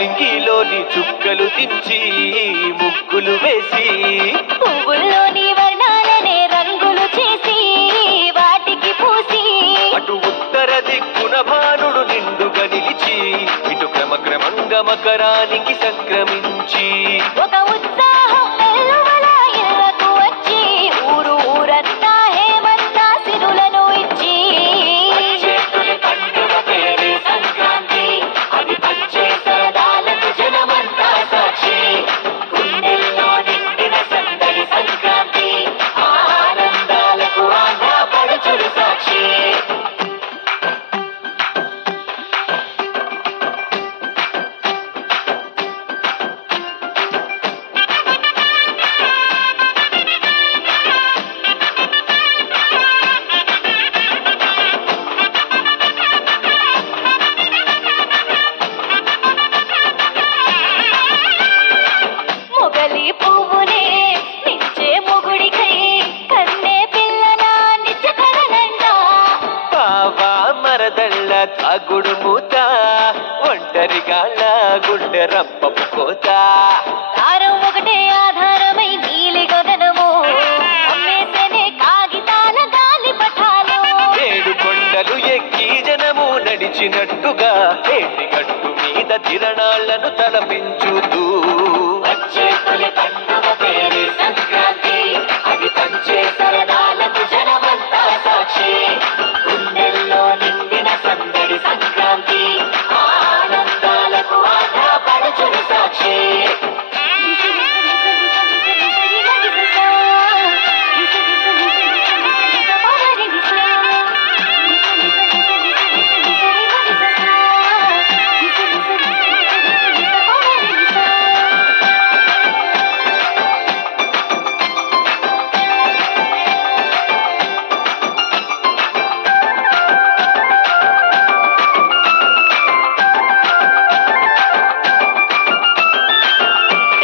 నింగిలోని చుక్కలు దించి ముగ్గులు వేసి పువ్వుల్లోని వర్ణాలనే రంగులు చేసి వాటికి పూసి అటు ఉత్తర దిక్కున భానుడు నిండుగా నిలిచి ఇటు క్రమక్రమంగా మకరానికి సంక్రమించి ఒక ఉత్సాహం వెల్లువలా ఇళ్లకు వచ్చి ఊరు ఊరంతా హేమంత సిరులను ఇచ్చి చేతుల పండుగ పేరే సంక్రాంతి, అది పంచే సరదాలకు జనమంతా సాక్షి. గుండెల్లో నిండిన సందడి సంక్రాంతి, ఆనందాలకు ఆంధ్రపడుచులు సాక్షి. మొగలి పువ్వునే నించే మొగుడికై కన్నే పిల్లల నిత్య కలనంట బావా మరదళ్ళ తాగుడు మూత, ఒంటరిగాళ్ళ గుండె రంపపు కోత. దారం ఒకటే ఆధారమై నీలి గగనము అమ్మేసేనే కాగితాల గాలి పటాలు ఏడు కొండలు ఎక్కి జనము నడిచినట్టుగా ఏటి గట్టు మీద తిరణాళ్లను తలపించుతూ వచ్చే తొలి పండుగ పేరే సంక్రాంతి, అది పంచే సరదాలకు జనమంతా సాక్షి. గుండెల్లో నిండిన సందడి సంక్రాంతి, ఆనందాలకు ఆంధ్రపడుచులు సాక్షి.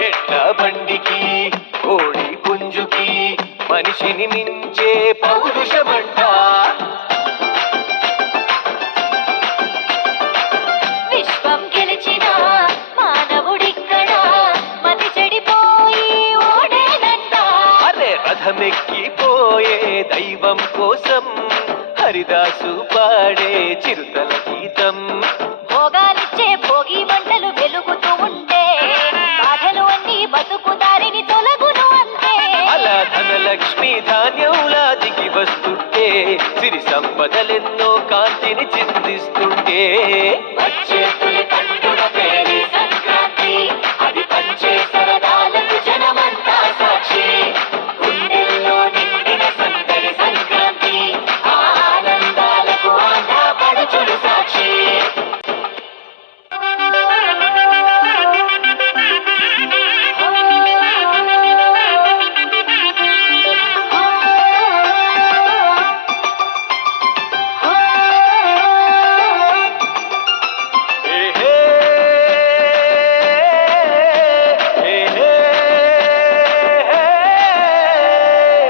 ఎట్ల బండికి కోడి పుంజుకి మనిషిని మించే పౌరుషమంట. విశ్వం గెలిచిన మానవుడిక్కడ మతి చెడిపోయి ఓడేనంట అరే రథమెక్కిపోయే దైవం కోసం హరిదాసు పాడే చిరుతల గీతం. భోగాలిచ్చే భోగి మంటలు వెలుగుతూ ఉంటే బాధలు అన్ని బతుకు దారిని తొలగును అంతే అలా ధనలక్ష్మి ధాన్యంలా దిగి వస్తుంటే సిరి సంపదలెన్నో కాంతిని చిందిస్తుంటే వచ్చే తొలి పండుగ పేరే సంక్రాంతి, అది పంచే సరదాలకు జనమంతా సాక్షి. గుండెల్లో నిండిన సందడి సంక్రాంతి, ఆనందాలకు ఆంధ్రపడుచులు సాక్షి.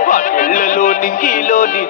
వాకిళ్లలో నింగిలోని